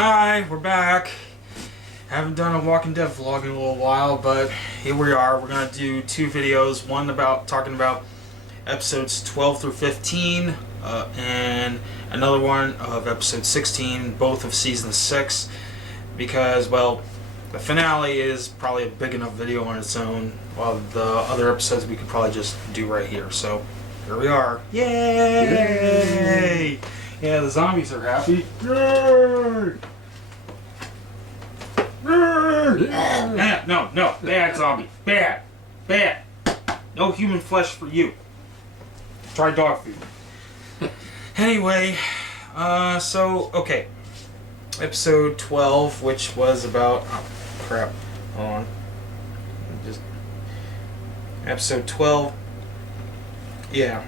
Hi, we're back. Haven't done a Walking Dead vlog in a little while, but here we are. We're gonna do two videos. One about talking about episodes 12 through 15, and another one of episode 16, both of season 6. Because, well, the finale is probably a big enough video on its own, while the other episodes we could probably just do right here. So here we are. Yay! Yeah, the zombies are happy. Yay! No, bad zombie. Bad. No human flesh for you. Try dog food. Anyway, okay. Episode 12, which was about... Oh, crap. Hold on. Episode 12. Yeah.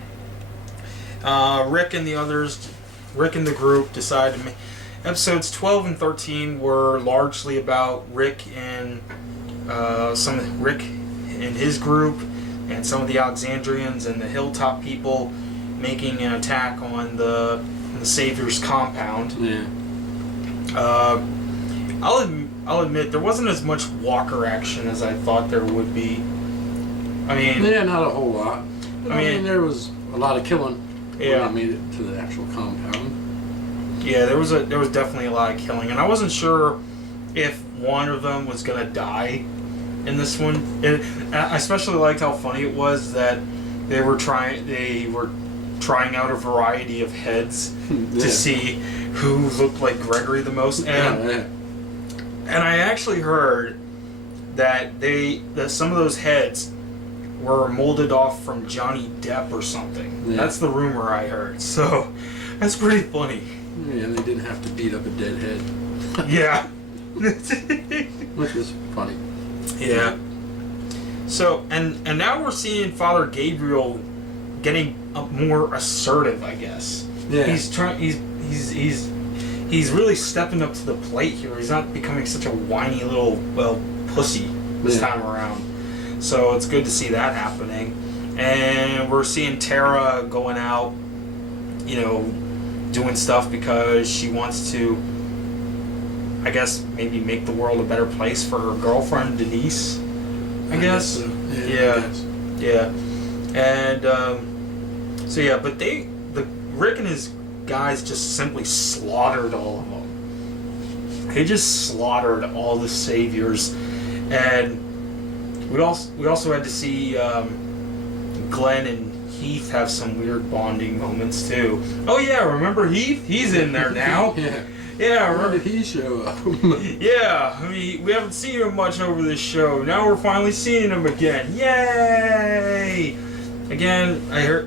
Rick and the group decided to make... Episodes 12 and 13 were largely about Rick and Rick and his group and some of the Alexandrians and the Hilltop people making an attack on the Savior's compound. Yeah. I'll admit there wasn't as much Walker action as I thought there would be. I mean, yeah, not a whole lot. But I mean, there was a lot of killing when they made it to the actual compound. Yeah, there was definitely a lot of killing, and I wasn't sure if one of them was gonna die in this one. And I especially liked how funny it was that they were trying out a variety of heads to see who looked like Gregory the most. And I actually heard that some of those heads were molded off from Johnny Depp or something. Yeah. That's the rumor I heard. So that's pretty funny. Yeah, they didn't have to beat up a dead head. Yeah. Which was funny. Yeah. So, and now we're seeing Father Gabriel getting more assertive, I guess. Yeah. He's really stepping up to the plate here. He's not becoming such a whiny little, pussy this time around. So it's good to see that happening. And we're seeing Tara going out, doing stuff because she wants to, I guess, maybe make the world a better place for her girlfriend Denise. I guess. So. Yeah. And but Rick and his guys just simply slaughtered all of them. They just slaughtered all the saviors, and we also had to see Glenn and Heath have some weird bonding moments too. Oh yeah, remember Heath? He's in there now. Yeah. Where did he show up? Yeah, I mean, we haven't seen him much over this show. Now we're finally seeing him again. Yay! Again, I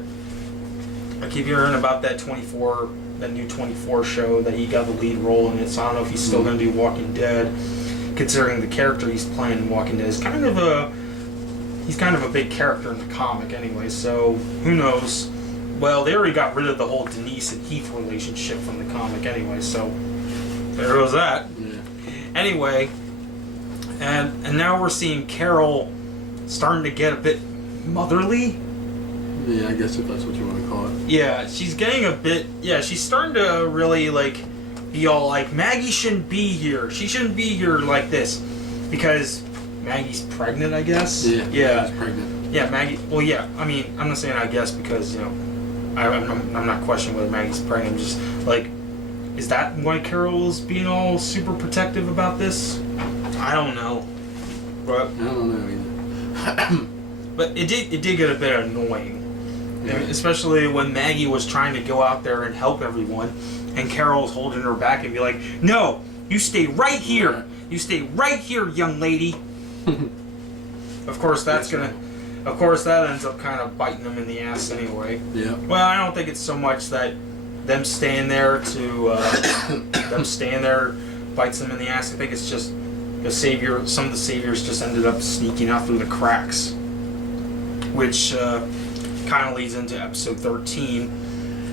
keep hearing about that new 24 show that he got the lead role in it. So I don't know if he's still going to do Walking Dead, considering the character he's playing in Walking Dead is kind of a big character in the comic anyway, so who knows. Well, they already got rid of the whole Denise and Heath relationship from the comic anyway, so there goes that. Yeah. Anyway, and now we're seeing Carol starting to get a bit motherly. Yeah, I guess if that's what you want to call it. Yeah, she's getting a bit, she's starting to really, be all like, Maggie shouldn't be here. She shouldn't be here like this. Because Maggie's pregnant, I guess? Yeah. She's pregnant. Yeah, Maggie. Well, yeah. I mean, I'm not saying I guess because, I'm not questioning whether Maggie's pregnant. I'm just like, is that why Carol's being all super protective about this? I don't know. But I don't know either. But it did get a bit annoying. Yeah. Especially when Maggie was trying to go out there and help everyone, and Carol's holding her back and be like, no, you stay right here. You stay right here, young lady. Of course, that ends up kind of biting them in the ass anyway. Yeah. Well, I don't think it's so much that them staying there bites them in the ass. I think it's just some of the saviors just ended up sneaking out through the cracks, which kind of leads into episode 13.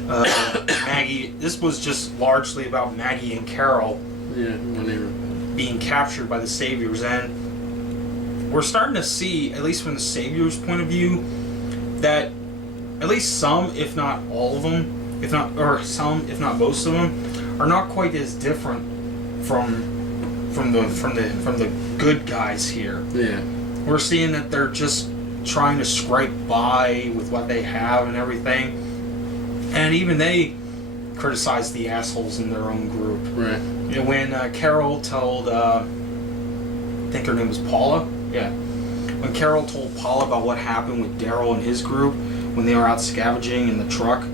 Maggie. This was just largely about Maggie and Carol. Yeah, when they were being captured by the saviors, and we're starting to see, at least from the saviors' point of view, that at least some, if not all of them, if not most of them, are not quite as different from the good guys here. Yeah. We're seeing that they're just trying to scrape by with what they have and everything, and even they criticize the assholes in their own group. Right. You know, when Carol told, I think her name was Paula. Yeah. When Carol told Paula about what happened with Daryl and his group when they were out scavenging in the truck,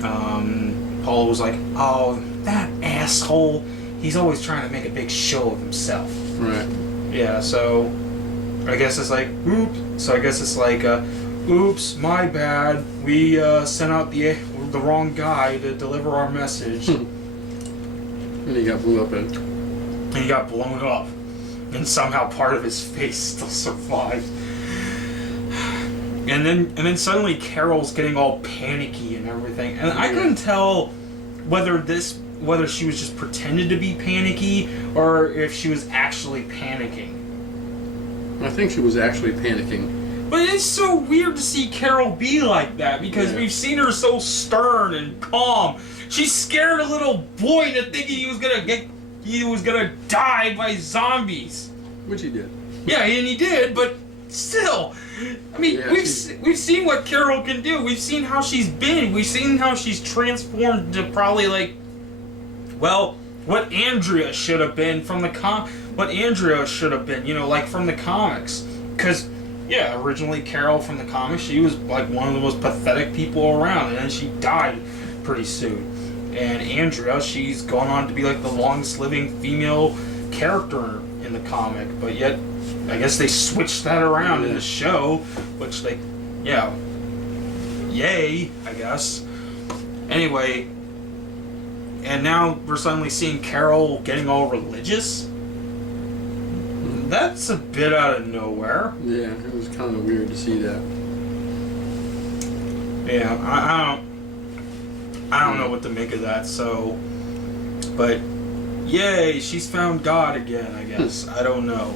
Paula was like, "Oh, that asshole! He's always trying to make a big show of himself." Right. Yeah. So I guess it's like, oops. So I guess it's like, oops, my bad. We sent out the wrong guy to deliver our message. And he got blew up in. And he got blown up. And somehow part of his face still survived. And then suddenly Carol's getting all panicky and everything. And I couldn't tell whether she was just pretending to be panicky or if she was actually panicking. I think she was actually panicking. But it's so weird to see Carol be like that because we've seen her so stern and calm. She scared a little boy into thinking he was gonna die by zombies. Which he did. Yeah, and he did, but still. I mean, we've seen what Carol can do. We've seen how she's been. We've seen how she's transformed to probably what Andrea should have been from the what Andrea should have been, like from the comics. Because, originally Carol from the comics, she was like one of the most pathetic people around, and then she died pretty soon. And Andrea, she's gone on to be like the longest living female character in the comic, but yet I guess they switched that around in the show, which yay, I guess. Anyway, and now we're suddenly seeing Carol getting all religious. That's a bit out of nowhere. Yeah, it was kind of weird to see that. Yeah, I don't know what to make of that, so... But, yay, she's found God again, I guess. I don't know.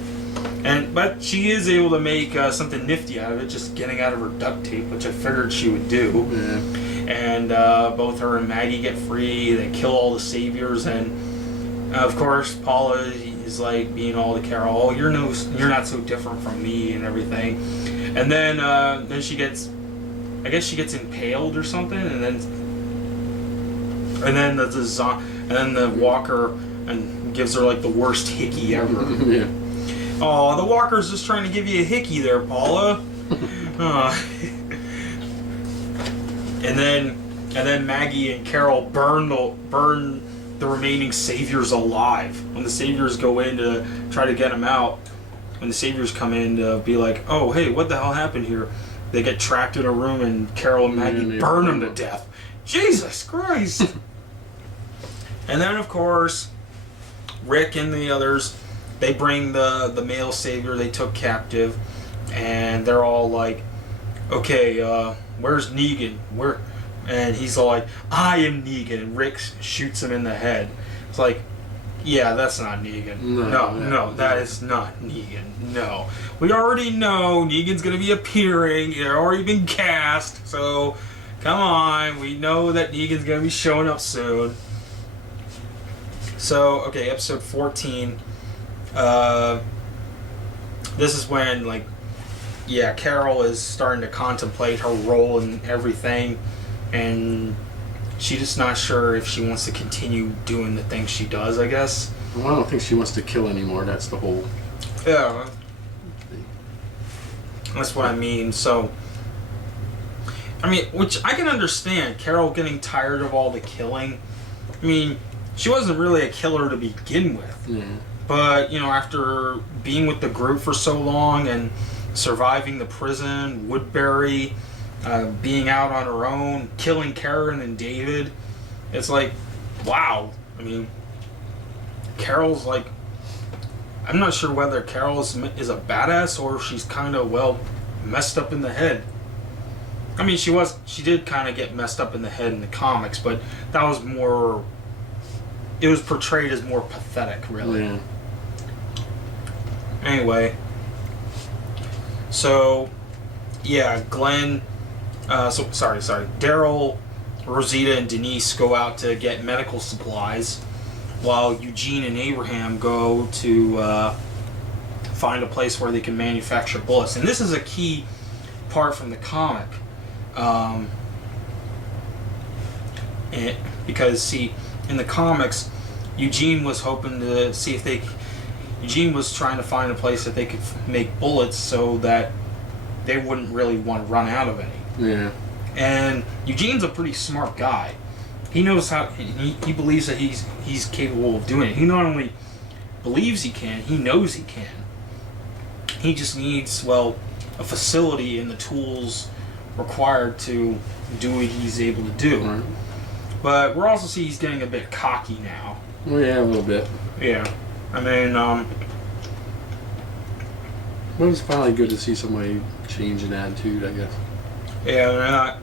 But she is able to make something nifty out of it, just getting out of her duct tape, which I figured she would do. Yeah. And both her and Maggie get free, they kill all the saviors, and of course, Paula is like being all to Carol, "Oh, you're not so different from me," and everything. And then she gets... I guess she gets impaled or something, and then the walker and gives her like the worst hickey ever. Yeah. Oh, the walker's just trying to give you a hickey there, Paula. And then Maggie and Carol burn the remaining saviors alive. When the saviors go in to try to get them out, when the saviors come in to be like, "Oh, hey, what the hell happened here?" They get trapped in a room and Carol and Maggie burn them to death. Jesus Christ! And then, of course, Rick and the others, they bring the male savior they took captive, and they're all like, "Okay, where's Negan? Where?" And he's all like, "I am Negan." And Rick shoots him in the head. It's like, yeah, that's not Negan. No, that is not Negan. No. We already know Negan's going to be appearing. He's already been cast. So, come on. We know that Negan's going to be showing up soon. So, okay, episode 14. This is when, Carol is starting to contemplate her role in everything. And she's just not sure if she wants to continue doing the things she does, I guess. Well, I don't think she wants to kill anymore. That's the whole... Yeah. That's what I mean. So, which I can understand. Carol getting tired of all the killing. I mean, she wasn't really a killer to begin with. Yeah. But, after being with the group for so long and surviving the prison, Woodbury, being out on her own, killing Karen and David, it's like, wow. I mean, Carol's like, I'm not sure whether Carol is a badass or if she's kind of, messed up in the head. I mean, she did kind of get messed up in the head in the comics, but that was more, it was portrayed as more pathetic, really. Yeah. Anyway, so, yeah, Glenn, Daryl, Rosita, and Denise go out to get medical supplies. while Eugene and Abraham go to find a place where they can manufacture bullets. And this is a key part from the comic. Because, see, in the comics, Eugene was hoping to see if Eugene was trying to find a place that they could make bullets so that they wouldn't really want to run out of any. Yeah. And Eugene's a pretty smart guy. He knows how. He believes that he's capable of doing it. He not only believes he can, he knows he can. He just needs, well, a facility and the tools required to do what he's able to do. Right. But we're also seeing he's getting a bit cocky now. Well, yeah, a little bit. Yeah. I mean, But it's finally good to see somebody change an attitude, I guess. yeah, they're not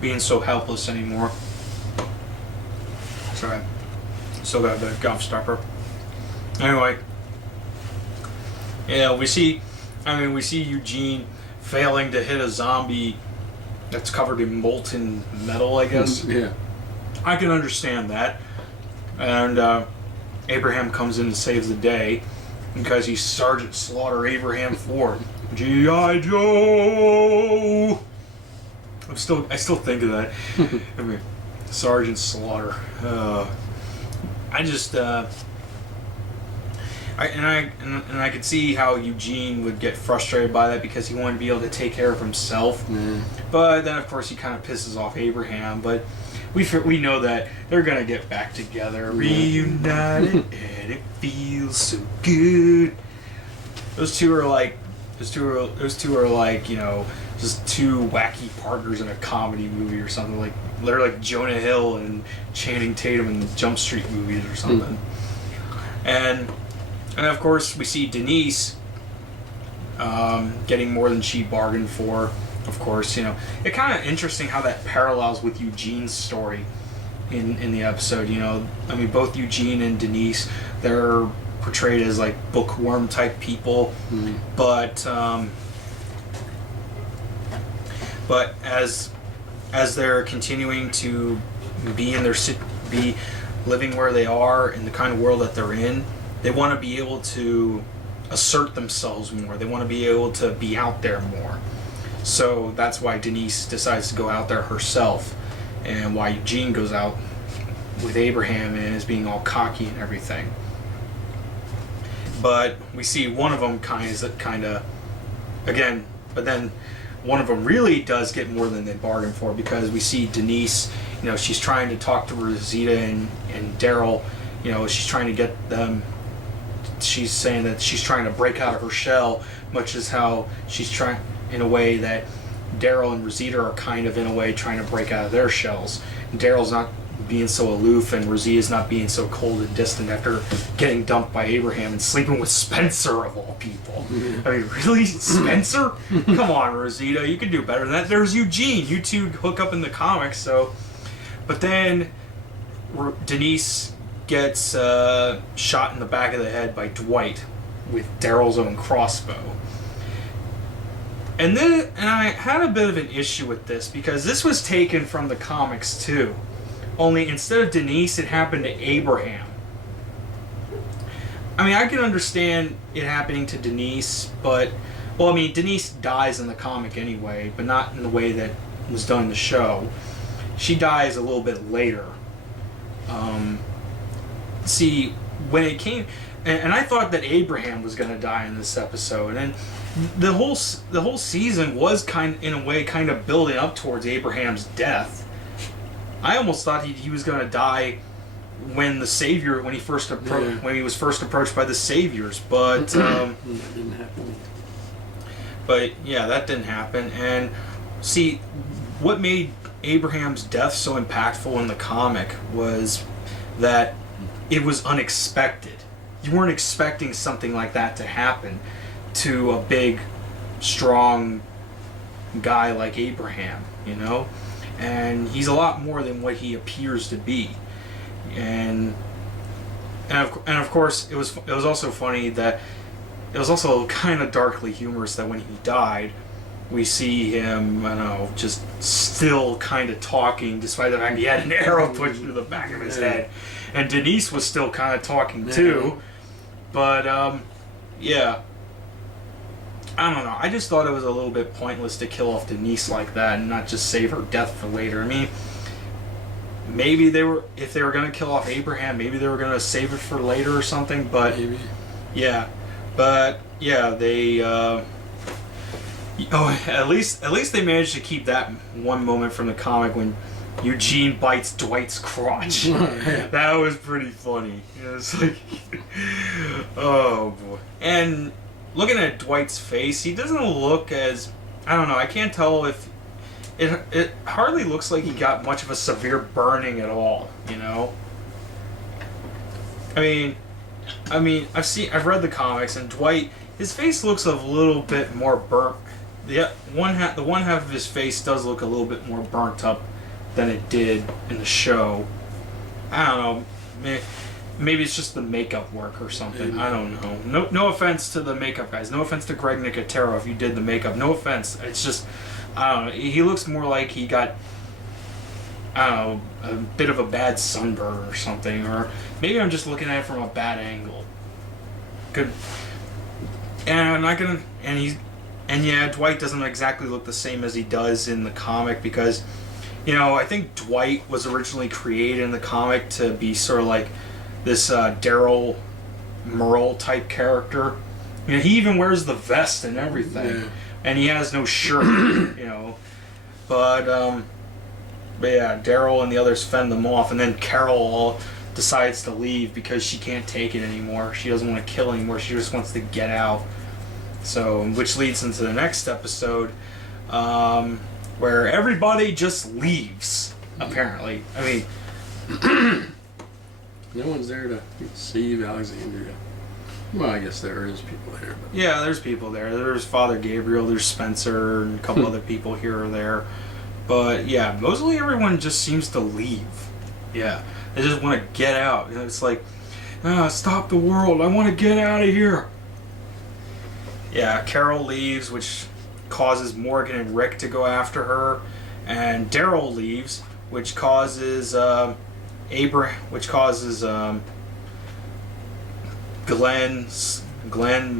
being so helpless anymore. Sorry. Still got the golf stopper. Anyway. Yeah, we see Eugene failing to hit a zombie that's covered in molten metal, I guess. Yeah. I can understand that. And Abraham comes in and saves the day because he's Sergeant Slaughter Abraham Ford. G.I. Joe! I still think of that. I mean, Sergeant Slaughter. I could see how Eugene would get frustrated by that because he wanted to be able to take care of himself. Mm. But then, of course, he kind of pisses off Abraham. But we know that they're gonna get back together, reunited, and it feels so good. Those two are like, you know, just two wacky partners in a comedy movie or something. Like they're like Jonah Hill and Channing Tatum in the Jump Street movies or something. And of course, we see Denise getting more than she bargained for. Of course, you know, it's kind of interesting how that parallels with Eugene's story in the episode. You know, I mean, both Eugene and Denise, they're portrayed as like bookworm type people, but as they're continuing to be living where they are in the kind of world that they're in, they want to be able to assert themselves more. They want to be able to be out there more. So that's why Denise decides to go out there herself, and why Eugene goes out with Abraham and is being all cocky and everything. But we see one of them kind of again, but then one of them really does get more than they bargained for, because we see Denise, you know, she's trying to talk to Rosita and Daryl, you know, she's trying to get them, she's saying that she's trying to break out of her shell, much as how she's trying, in a way that Daryl and Rosita are kind of in a way trying to break out of their shells. Daryl's not being so aloof, and Rosita's not being so cold and distant after getting dumped by Abraham and sleeping with Spencer of all people. I mean, really? Spencer? Come on, Rosita, you can do better than that. There's Eugene. You two hook up in the comics, so... But then Denise gets shot in the back of the head by Dwight with Daryl's own crossbow. And I had a bit of an issue with this, because this was taken from the comics too. Only instead of Denise, it happened to Abraham. I mean, I can understand it happening to Denise, but... Well, I mean, Denise dies in the comic anyway, but not in the way that was done in the show. She dies a little bit later. See, when it came... And I thought that Abraham was going to die in this episode, and the whole season was in a way kind of building up towards Abraham's death. I almost thought he was going to die when the Savior, when he was first approached by the Saviors, but that didn't happen. But yeah, that didn't happen. And see, what made Abraham's death so impactful in the comic was that it was unexpected. You weren't expecting something like that to happen to a big, strong guy like Abraham, you know? And he's a lot more than what he appears to be. And of course, it was also funny that it was also kind of darkly humorous that when he died, we see him, I don't know, just still kind of talking, despite the fact he had an arrow pushed through the back of his head. and Denise was still kind of talking too. But yeah, I don't know. I just thought it was a little bit pointless to kill off Denise like that and not just save her death for later. I mean, maybe if they were going to kill off Abraham, maybe they were going to save it for later or something. But maybe. Yeah, they. At least they managed to keep that one moment from the comic when Eugene bites Dwight's crotch. That was pretty funny. It's like, oh boy. And looking at Dwight's face, he doesn't look as, I don't know, I can't tell if it hardly looks like he got much of a severe burning at all, you know? I mean, I've read the comics, and Dwight, his face looks a little bit more burnt. The one half of his face does look a little bit more burnt up than it did in the show. I don't know. Maybe it's just the makeup work or something. I don't know. No offense to the makeup guys. No offense to Greg Nicotero if you did the makeup. No offense. It's just, I don't know. He looks more like he got, I don't know, a bit of a bad sunburn or something. Or maybe I'm just looking at it from a bad angle. Good. And I'm not gonna. And yeah, Dwight doesn't exactly look the same as he does in the comic because, you know, I think Dwight was originally created in the comic to be sort of like this Daryl Merle type character. You know, he even wears the vest and everything, and he has no shirt. You know, but yeah, Daryl and the others fend them off, and then Carol decides to leave because she can't take it anymore. She doesn't want to kill anymore. She just wants to get out. So, which leads into the next episode, where everybody just leaves, apparently. I mean, no one's there to save Alexandria. Well, I guess there is people there. But. Yeah, there's people there. There's Father Gabriel, there's Spencer, and a couple other people here or there. But, yeah, mostly everyone just seems to leave. Yeah, they just want to get out. You know, it's like, stop the world, I want to get out of here. Yeah, Carol leaves, which causes Morgan and Rick to go after her, and Daryl leaves, which causes Glenn,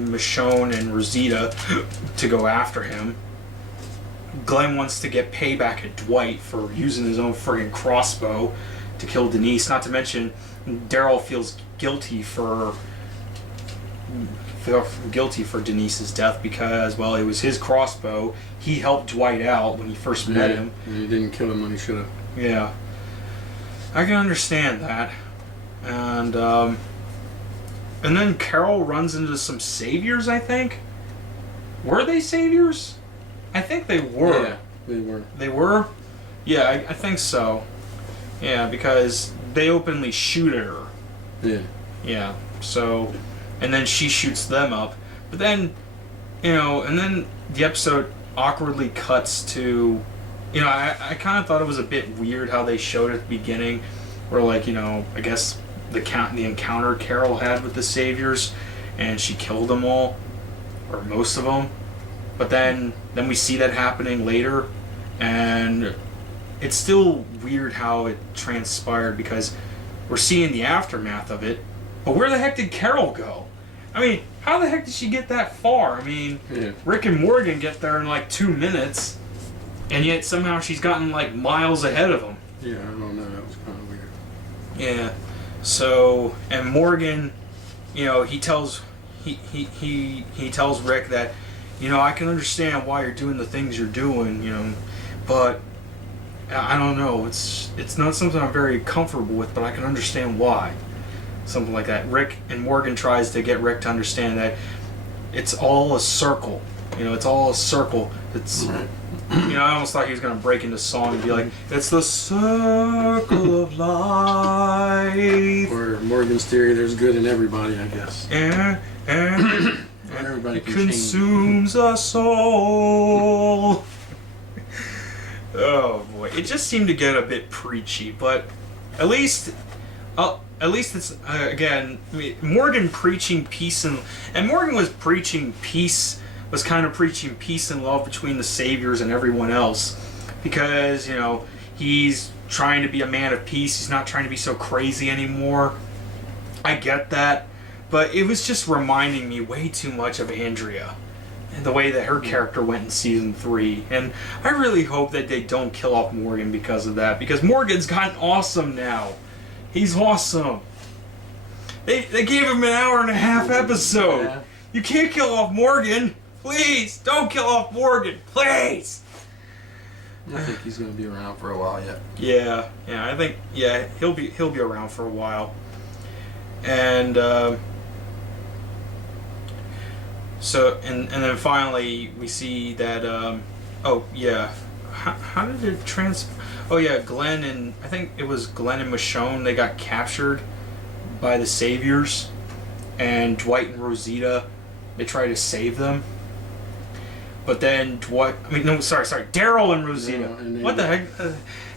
Michonne, and Rosita to go after him. Glenn wants to get payback at Dwight for using his own friggin' crossbow to kill Denise. Not to mention, Daryl feels guilty for Denise's death because, well, it was his crossbow. He helped Dwight out when he first met him. And he didn't kill him when he should have. Yeah. I can understand that. And then Carol runs into some saviors, I think. Were they saviors? I think they were. Yeah, they were. They were? Yeah, I think so. Yeah, because they openly shoot at her. Yeah. Yeah, so... And then she shoots them up. But then, you know, and then the episode awkwardly cuts to... You know, I kind of thought it was a bit weird how they showed at the beginning, where, like, you know, I guess the encounter Carol had with the Saviors, and she killed them all, or most of them. But then we see that happening later, and it's still weird how it transpired, because we're seeing the aftermath of it, but where the heck did Carol go? I mean, how the heck did she get that far? I mean, Rick and Morgan get there in like 2 minutes, and yet somehow she's gotten like miles ahead of them. Yeah, I don't know. That was kind of weird. Yeah. So, and Morgan, you know, he tells Rick that, you know, I can understand why you're doing the things you're doing, you know, but I don't know. It's not something I'm very comfortable with, but I can understand why. Something like that. Rick and Morgan tries to get Rick to understand that it's all a circle. You know, it's all a circle. It's, you know, I almost thought he was going to break into song and be like, it's the circle of life. Or Morgan's theory, there's good in everybody, I guess. And everybody it consumes us all. Oh boy, it just seemed to get a bit preachy, but at least it's again, I mean, Morgan preaching peace and Morgan was preaching peace. Was kind of preaching peace and love between the Saviors and everyone else, because, you know, he's trying to be a man of peace. He's not trying to be so crazy anymore. I get that. But it was just reminding me way too much of Andrea and the way that her character went in season 3. And I really hope that they don't kill off Morgan because of that. Because Morgan's gotten awesome now. He's awesome. They gave him an hour-and-a-half episode. Yeah. You can't kill off Morgan. Please, don't kill off Morgan. Please. I think he's going to be around for a while yet. Yeah, I think he'll be around for a while. And so then finally we see that how did it Glenn and I think it was Glenn and Michonne, they got captured by the Saviors, and Dwight and Rosita, they try to save them. But then Daryl and Rosita. What the heck?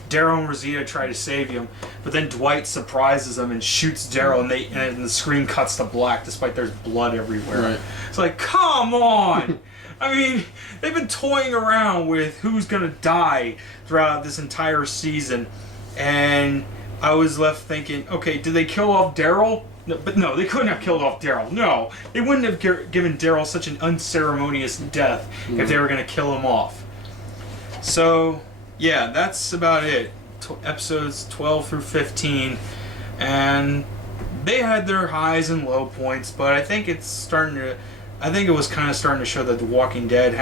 Daryl and Rosita try to save him, but then Dwight surprises them and shoots Daryl, and the screen cuts to black despite there's blood everywhere. Right. It's like, come on! I mean, they've been toying around with who's gonna die throughout this entire season, and I was left thinking, okay, did they kill off Daryl? No, they couldn't have killed off Daryl. No, they wouldn't have given Daryl such an unceremonious death if they were going to kill him off. So, yeah, that's about it. Episodes 12 through 15. And they had their highs and low points, but I think it was kind of starting to show that The Walking Dead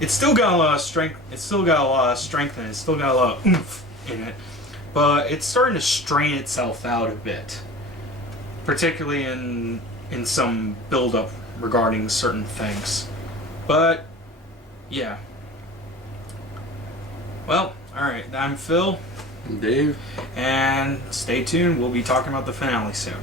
it's still got a lot of strength. It's still got a lot of strength in it. It's still got a lot of oomph in it. But it's starting to strain itself out a bit. Particularly in some build-up regarding certain things. But, yeah. Well, alright, I'm Phil. And Dave. And stay tuned, we'll be talking about the finale soon.